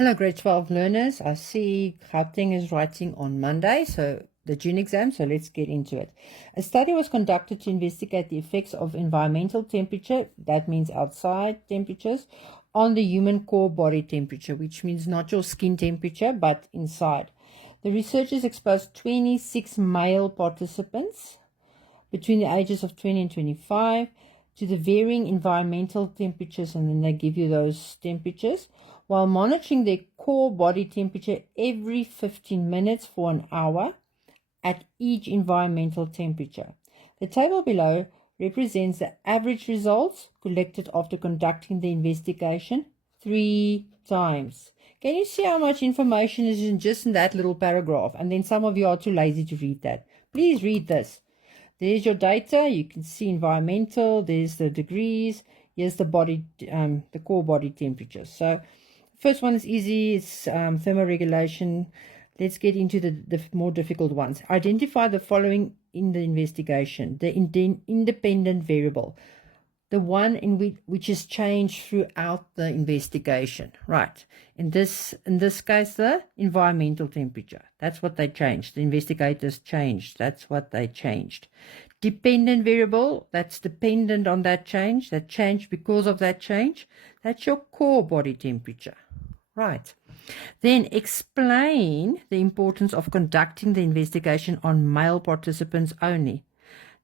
Hello, grade 12 learners. I see Gauteng is writing on Monday, so the June exam, so let's get into it. A study was conducted to investigate the effects of environmental temperature, that means outside temperatures, on the human core body temperature, which means not your skin temperature, but inside. The researchers exposed 26 male participants between the ages of 20 and 25 to the varying environmental temperatures, and then they give you those temperatures, while monitoring their core body temperature every 15 minutes for an hour at each environmental temperature. The table below represents the average results collected after conducting the investigation 3 times. Can you see how much information is just in that little paragraph? And then some of you are too lazy to read that. Please read this. There's your data. You can see environmental. There's the degrees. Here's the body, the core body temperature. So first one is easy. It's thermoregulation. Let's get into the more difficult ones. Identify the following in the investigation. The independent variable, the one in which is changed throughout the investigation. Right. In this case, the environmental temperature. That's what they changed. The investigators changed. That's what they changed. Dependent variable, that's dependent on that change. That changed because of that change. That's your core body temperature. Right. Then explain the importance of conducting the investigation on male participants only.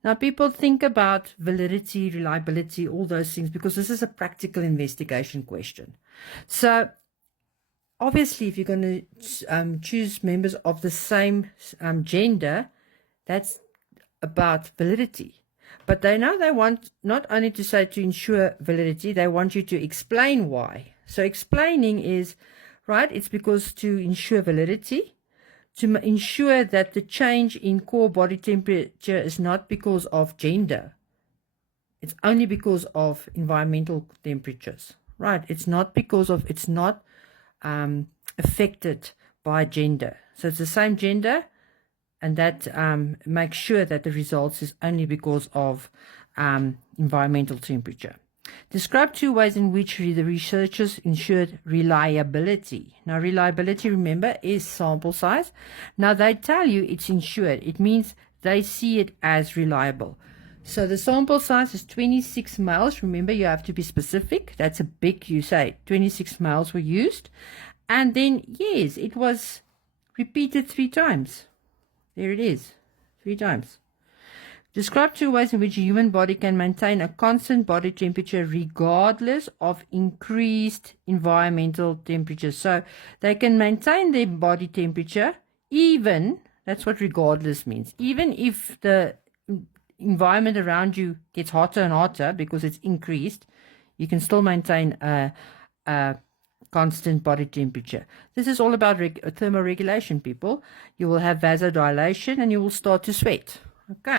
Now, people think about validity, reliability, all those things, because this is a practical investigation question. So, obviously, if you're going to choose members of the same gender, that's about validity. But they want not only to say to ensure validity, they want you to explain why. So, explaining is, right, it's because to ensure validity, to ensure that the change in core body temperature is not because of gender. It's only because of environmental temperatures, right? It's not because of, it's not affected by gender. So it's the same gender, and that makes sure that the results is only because of environmental temperature. Describe 2 ways in which the researchers ensured reliability. Now, reliability, remember, is sample size. Now, they tell you it's ensured. It means they see it as reliable. So the sample size is 26 males. Remember, you have to be specific. That's a big, you say 26 males were used. And then, yes, it was repeated 3 times. There it is, 3 times. Describe 2 ways in which a human body can maintain a constant body temperature regardless of increased environmental temperature. So they can maintain their body temperature even, that's what regardless means, even if the environment around you gets hotter and hotter because it's increased, you can still maintain a constant body temperature. This is all about thermoregulation, people. You will have vasodilation and you will start to sweat. Okay.